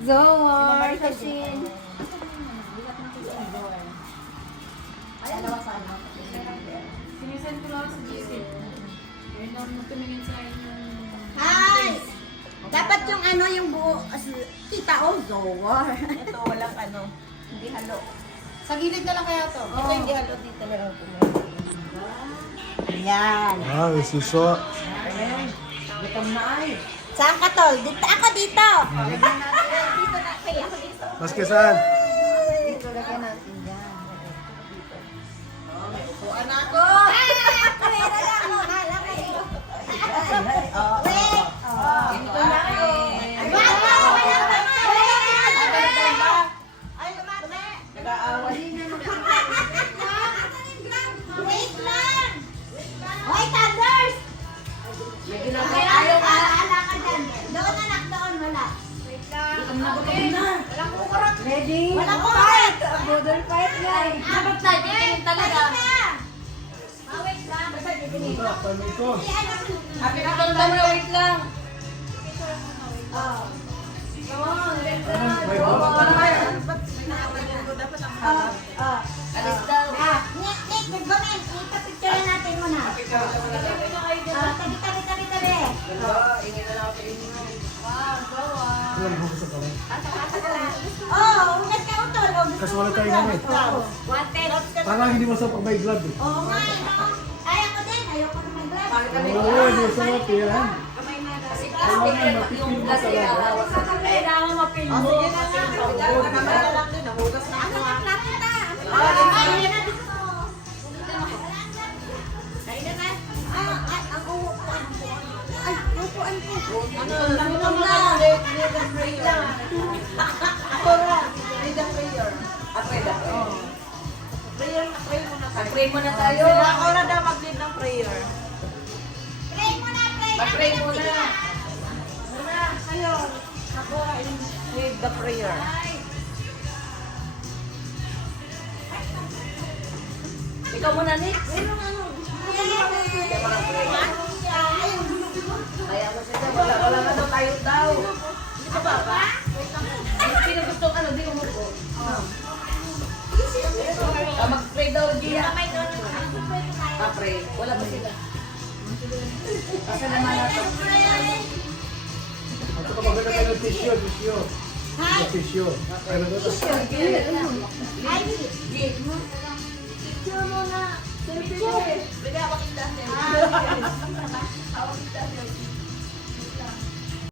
Zowar, Kashin. Sinisend ko lang sa GC. Ayun lang tumingin sa inyo. Hi! Dapat yung ano yung buo, kita o Zowar. Ito, walang ano, hindi halo. Sa gilid na lang kaya to. Ito hindi halo dito na lang. Yan. Ah, suso. Gutom na ay. Saan ka tol? Dito ako dito. Dito na, kaya ako dito. Mas saan? Dito lagyan natin dyan. May upuan ako. Pwera lang ako. Hala ka dito. Wait! Ito na ako. Ay, lumate! Nag-aaway. Wait lang. Hoy, Thunders! Ayaw ka. Hala ka dyan. Doon anak, doon. Wala. Walang kukurot. Ready? Wala ko fight. Border fight lang. Dapat tayo titingin talaga. Wait lang. Basta titingin. Pamiton. Si ano? Happy na wait lang. Oh. May bawang. Alis daw. Nick, good morning. Ipapicture natin muna. Tabi. Oh, ugat ka utol. Kasi wala tayong ano eh. Wanted. Parang hindi mo sa pag may glove eh. Oo nga, no? Ay, ako din. Ayoko na mag-grab. Oo, hindi mo sa matiran. Yung kasi kailangan mapilmo. Sige na nga. Naman na lang din. Nahugas na Ano ako. ka, plakita? Ay, yan na dito. Ay, naman. Ang upuan ko. Ay, upuan ko. Gutom na. Read the prayer. Ako na. Read the prayer. Pray the prayer. Pray muna tayo. Pray muna tayo. Ako na daw mag-lead ng prayer. Pray muna, pray. Pag-pray muna. Muna, kayo. Ako, read the prayer. Ikaw muna, Nick. Kaya mo siya, wala na daw tayo daw. Hindi ka ba ba? Sino gusto ano, di umupo. Mag-pray daw, Gia. Pray. Wala ba sila? Kasi naman nato. At saka maganda kayo ng tissue. Hi. Tissue. Ano ba ito? Hi. Picture muna. Picture. Pwede ako kita. Ah. Ako kita.